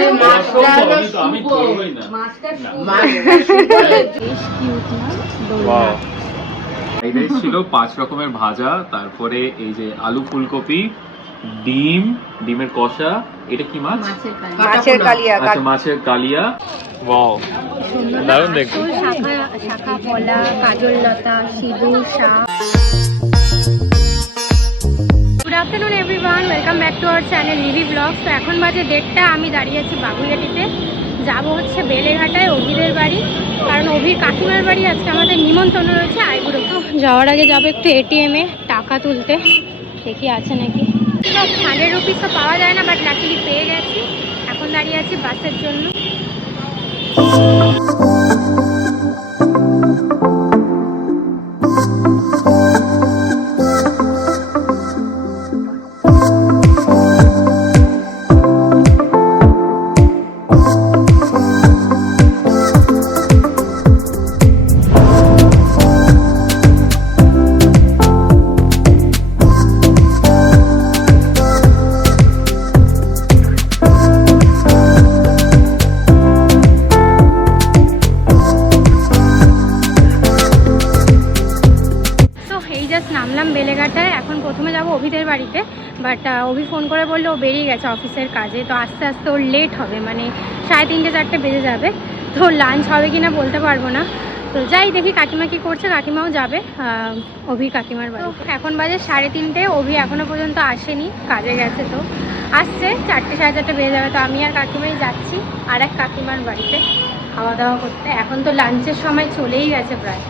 আরে মাছটা আমি করবই না। ওয়াও, এইটাই ছিল 5 রকমের ভাজা, তারপরে এই যে আলু ফুলকপি, ডিমের কষা, এটা কি মাছ? মাছের কালিয়া। আচ্ছা, মাছের কালিয়া। ওয়াও, দারুণ দেখতে। শাখা কলা, কাজল লতা, সিঁদুর শাক। Good afternoon everyone, welcome back to our channel Livi vlogs. তো এখন বাজে 1:30, আমি দাঁড়িয়ে আছি বাগুইয়াটিতে। যাবো হচ্ছে বেলেঘাটায় অভিদের বাড়ি, কারণ অভির কাকিমার বাড়ি আজকে আমাদের নিমন্ত্রণ রয়েছে আইবুড়ো। তো যাওয়ার আগে যাবো একটু এটিএমে টাকা তুলতে, দেখি আছে নাকি। 100 রুপিস তো পাওয়া যায় না, বাট লাকিলি পেয়ে গেছি। এখন দাঁড়িয়ে আছি বাসের জন্য। নামলাম বেলেঘাটায়। এখন প্রথমে যাব অভিদের বাড়িতে, বাট অভি ফোন করে বললো ও বেরিয়ে গেছে অফিসের কাজে। তো আস্তে আস্তে ওর লেট হবে, মানে 3:30 4টে বেজে যাবে। তো লাঞ্চ হবে কি না বলতে পারবো না। তো যাই দেখি কাকিমা কি করছে। কাকিমাও যাবে অভির কাকিমার বাড়ি। এখন বাজে 3:30, অভি এখনও পর্যন্ত আসেনি, কাজে গেছে। তো আসছে 4টে 4:30 বেজে যাবে। তো আমি আর কাকিমাই যাচ্ছি আর এক কাকিমার বাড়িতে খাওয়া দাওয়া করতে। এখন তো লাঞ্চের সময় চলেই গেছে প্রায়।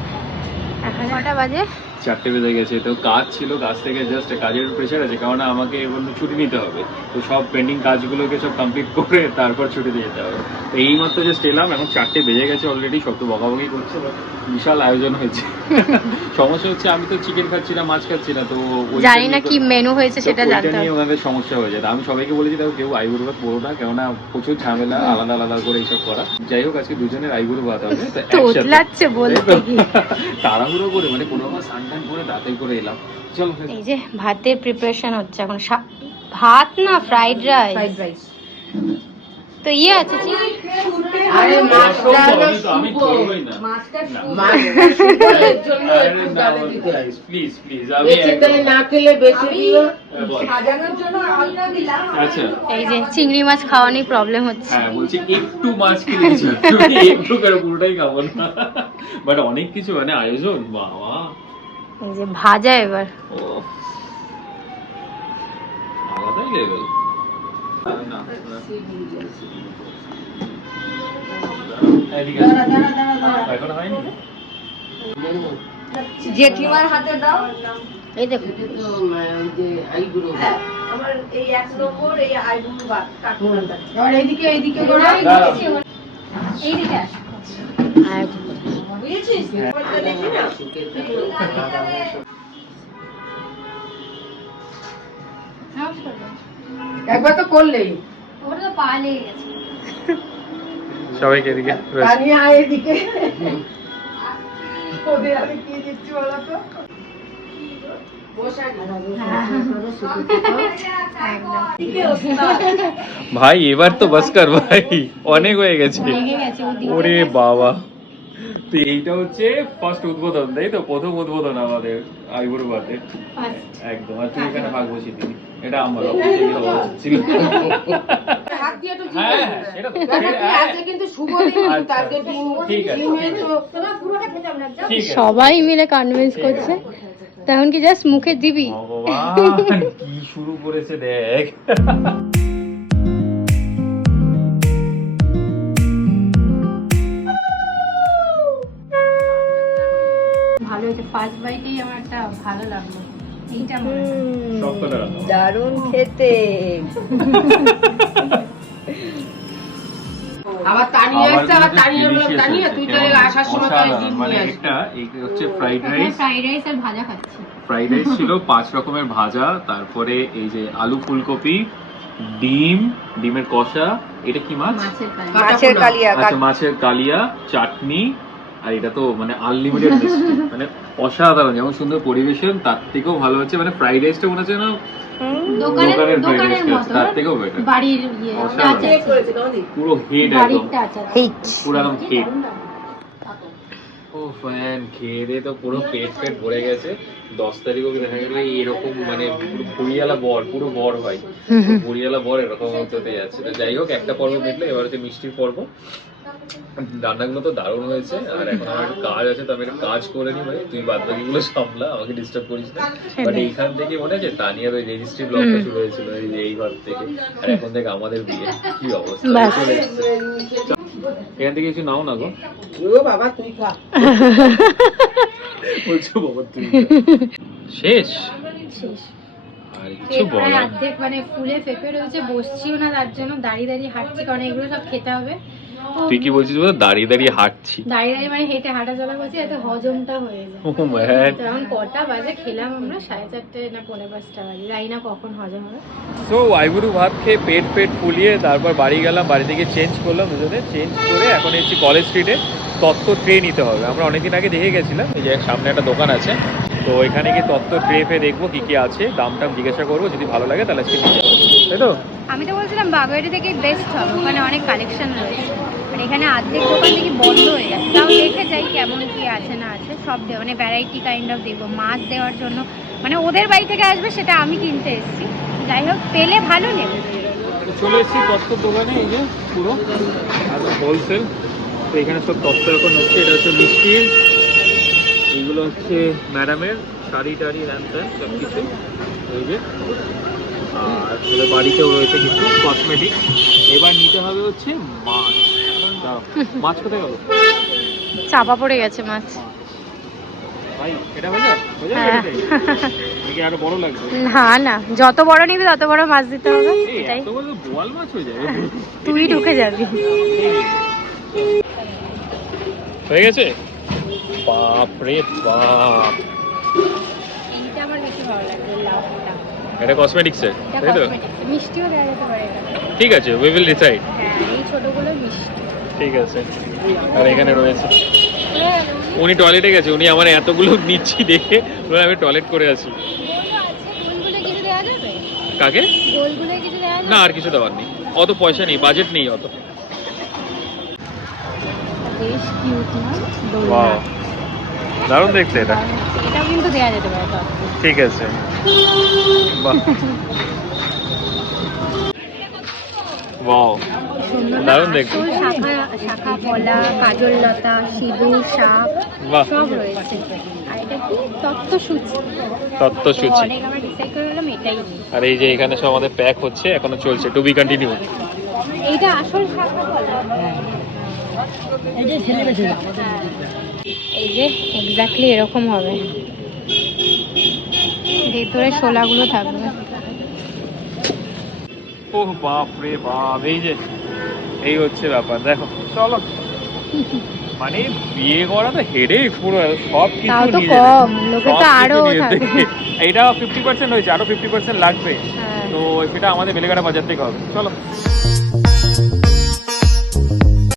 এখন কটা বাজে? 4টে বেজে গেছে। তো কাজ ছিল, কাজ থেকে জাস্ট কাজের প্রেশার আছে, কারণ আমাকে এবার ছুটি নিতে হবে। তো সব পেন্ডিং কাজগুলোকে সব কমপ্লিট করে তারপর ছুটিতে যেতে হবে। তো এইমাত্র জাস্ট এলাম, এখন 4টে বেজে গেছে অলরেডি। সব তো বকাবকি করছে, বিশাল আয়োজন হয়েছে। সমস্যা হচ্ছে আমি তো চিকেন খাচ্ছি না, মাছ খাচ্ছি না, তো জানি না কি মেনু হয়েছে সেটা জানতে হবে। ওনাদের সমস্যা হয়ে যায়। আমি সবাইকে বলেছি দেখো কেউ আইবুড়ো ভাত বলো না, কেননা প্রচুর ঝামেলা, আলাদা আলাদা করে এইসব করা। যাই হোক, আজকে দুজনের আইবুড়ো ভাত হবে। তো উতলাচ্ছে বলতে কি তাড়াহুড়ো করে, মানে কোনো সানটান করে তাতে করে এলাম। চলো, এই যে ভাতের প্রিপারেশন হচ্ছে এখন। ভাত না ফ্রাইড রাইস। তো ইয়ে আছে আরে মাছটা আমি করবই না। মাছের জন্য একটু ডালে দিতে হয়। প্লিজ প্লিজ, বেশি করে না খেলে বেশি দিও। সাজানোর জন্য আলনা দিলাম। আচ্ছা, এই যে চিংড়ি মাছ খাওয়ানি প্রবলেম হচ্ছে। হ্যাঁ বলছি একটু মাছ কিনে দিচ্ছি, একটু করে পুরোটাই খাবো না। বাট অনেক কিছু মানে আয়োজন, বাবা। এই যে ভাজা এবার আলাদাই লেভেল। এখন হয়নি। জেঠিমার হাতে দাও। এই দেখো আমার এই 1 নম্বর এই আইবুড়ো ভাত কাকিমার কাছে। আর এইদিকে এইদিকে আসো। বুঝেছিস? ওটা দেখি না। একবার তো করলেই। ওটা তো পা লেগে গেছে। সবাইকে এদিকে তানিয়া আয় এদিকে। ওদের আমি কি দিচ্ছি বলো তো? ভাই এবার তো বাস কর ভাই, অনেক হয়ে গেছে। ওরে বাবা, তো এইটা হচ্ছে ফার্স্ট উদ্বোধন, তাই তো? প্রথম উদ্বোধন আমাদের আইবুড়ো ভাতে একদম। আর তুই এখানে ভাগ বসিয়ে দিবি, এটা আমার ছিল। হ্যাঁ সেটা তো আজকে কিন্তু শুভ দিন, আজকে দিন ঠিক আছে, সবাই মিলে কনভিন্স করছে। তখন কি জাস্ট মুখে দিবি? ভগবান কি শুরু করেছে দেখ। ভালো হয়েছে, ফার্স্ট বাইটেই আমার একটা ভালো লাগলো। এইটা দারুণ খেতে। আবার তানিয়া আসছে, আবার তানিয়া বললাম তানিয়া তুই তাহলে আসার সময় তো একদিন মানে নিয়ে একটা এই হচ্ছে ফ্রাইড রাইস। ফ্রাইড রাইস আর ভাজা খাচ্ছি। ফ্রাইড রাইস ছিল 5 রকমের ভাজা, তারপরে এই যে আলু ফুলকপি, ডিমের কষা, এটা কি মাছ? মাছের কালিয়া। আচ্ছা, মাছের কালিয়া, চাটনি, আর এটা তো মানে আনলিমিটেড মিষ্টি, মানে অসাধারণ। যেমন সুন্দর পরিবেশন, তার থেকেও ভালো হচ্ছে মানে ফ্রাইড রাইসটা মনে হচ্ছে না দোকানের দোকানের মতো তার থেকেও better। বাড়ির ইয়ে অসাধারণ। touch আছে। করেছে কেমন পুরো হিট বাড়ির একদম, টাচ আছে। হিট পুরো একদম হিট। ও ফ্যান খেয়ে দিয়ে তো পুরো পেট ভরে গেছে। 10 তারিখ অব্দি দেখা গেলে এরকম মানে পুরো ভুড়িয়ালা বর, পুরো বর ভাই ভুড়িয়ালা বর এরকম হতে যাচ্ছে। তো যাই হোক, একটা পর্ব মিটলে, এবার হচ্ছে মিষ্টির পর্ব। রান্নাগুলো তো দারুণ হয়েছে, আর এখন আমার একটা কাজ আছে, তো আমি একটা কাজ করে নি ভাই, তুই বাদ বাকিগুলো সামলা, আমাকে ডিস্টার্ব করিস না। বাট এইখান থেকে মনে আছে তানিয়ার ওই রেজিস্ট্রি ব্লগটা শুরু হয়েছিল এই ঘর থেকে, আর এখন থেকে আমাদের বিয়ে, কি অবস্থা চলে এসেছে। এখান থেকে কিছু নাও না গো। ও বাবা তুই খা। বলছো বাবা তুই শেষ শেষ আর কিছু পেট প্রায় বলার অর্ধেক মানে ফুলে ফেপে রয়েছে, বসছিও না, তার জন্য দাঁড়িয়ে দাঁড়িয়ে হাঁটছি, কারণ এগুলো সব খেতে হবে। তুই কি বলছিস বল, দাঁড়িয়ে দাঁড়িয়ে হাঁটছি। দাঁড়িয়ে দাঁড়িয়ে মানে হেঁটে হাঁটা চলা করছি, এতে হজমটা হয়ে যায়। ও ম্যান। তো এখন কটা বাজে, খেলাম আমরা 4:30 না 4:45 বাজে, জানি না কখন হজম হবে। সো আইবুড়ু ভাত খেয়ে পেট ফুলিয়ে তারপর বাড়ি গেলাম, বাড়ি থেকে চেঞ্জ করলাম দুজনে, চেঞ্জ করে এখন এসেছি কলেজ স্ট্রিটে। তত্ত্ব ট্রে নিতে হবে, আমরা অনেকদিন আগে দেখে গেছিলাম, এই যে সামনে একটা দোকান আছে, তো ওইখানে গিয়ে তত্ত্ব ট্রে ফে দেখবো কি কি আছে, দাম টাম জিজ্ঞাসা করবো, যদি ভালো লাগে তাহলে আজকে নিয়ে যাবো, তাই তো? আমি তো বলছিলাম বাগুয়াটি থেকে বেস্ট হবে, ওখানে অনেক কালেকশন রয়েছে, আর এখানে অর্ধেক দোকান থেকে বন্ধ হয়ে গেছে। তাও দেখে যাই কেমন কি আছে না আছে, সব মানে ভ্যারাইটি কাইন্ড অফ দেখবো, মাছ দেওয়ার জন্য, মানে ওদের বাড়ি থেকে আসবে সেটা আমি কিনতে এসেছি, যাই হোক পেলে ভালো নেবে। চলে এসেছি তত্ত্বর দোকানে, এই যে পুরো হোলসেল, তো এখানে সব তত্ত্ব এখন হচ্ছে। এটা হচ্ছে মিষ্টির, এইগুলো হচ্ছে ম্যাডামের শাড়ি টাড়ি হ্যান ত্যান সব কিছু, এই যে, আর ওদের বাড়িতেও রয়েছে কিছু কসমেটিক। এবার নিতে হবে হচ্ছে মাছ। দাঁড়াও, মাছ কোথায় গেল চাপা পড়ে গেছে মাছ। ভাই? এটা হয়ে যাবে হ্যাঁ। নাকি আরো বড় লাগবে? না না, যত বড় নিবি তত বড় মাছ দিতে হবে, এই এটাই। এত বড় বোয়াল মাছ হয়ে যাবে। তুই ঢুকে যাবি। হয়ে গেছে? বাপ রে বাপ, এইটা আমার বেশি ভালো লাগে, লাভটা। এটা কসমেটিক্সের, এটা তাই তো? cosmetics, মিষ্টিও দেওয়া যেতে পারে এটা। ঠিক আছে, উই উইল ডিসাইড। হ্যাঁ, এই ছোটগুলো মিষ্টি। ঠিক আছে। আর এখানে রয়েছে, উনি টয়লেটে গেছে, উনি আমার এতগুলো নিচ্ছি দেখে বলে আমি টয়লেট করে আছি। গোলগুলো কিছু দেওয়া যাবে? কাকে? গোলগুলো কিছু দেওয়া যাবে? না, আর কিছু দেওয়ার নেই, অত পয়সা নেই, বাজেট নেই অত। বেশ কিউট না? ওয়াও, দারুণ দেখতে এটা। এটাও কিন্তু দেওয়া যেতে পারে তো। ঠিক আছে, বাহ, ওয়াও, দারুণ দেখতে। আসল শাখা শাখা পলা, কাজল লতা, সিঁদুর, সাপ বাহ, সব রয়েছে। আর এটা কি তত্ত্বসূচি। তত্ত্বসূচি। অনেক আমরা ডিসাইড করে নিলাম এটাই নিই। আর এই যে এখানে সব আমাদের প্যাক হচ্ছে, এখনো চলছে, টু বি কন্টিনিউ। এইটা আসল শাখা পলা। এই যে এক্স্যাক্টলি এরকম হবে, ভেতরে শোলাগুলো থাকবে। ও বাপ রে বাপ, এই যে এই হচ্ছে ব্যাপার, দেখো চলো। মানে বিয়ে করা তো হেডেক পুরো, সব কিছু তাও তো নিয়ে কম, যেতে। লোকে তো সব আরো কিছু নিয়ে থাকবে। যেতে। এইটা 50% হয়েছে, আরো 50% লাগবে, হ্যাঁ। তো সেটা আমাদের বেলেঘাটা বাজার থেকে হবে, চলো।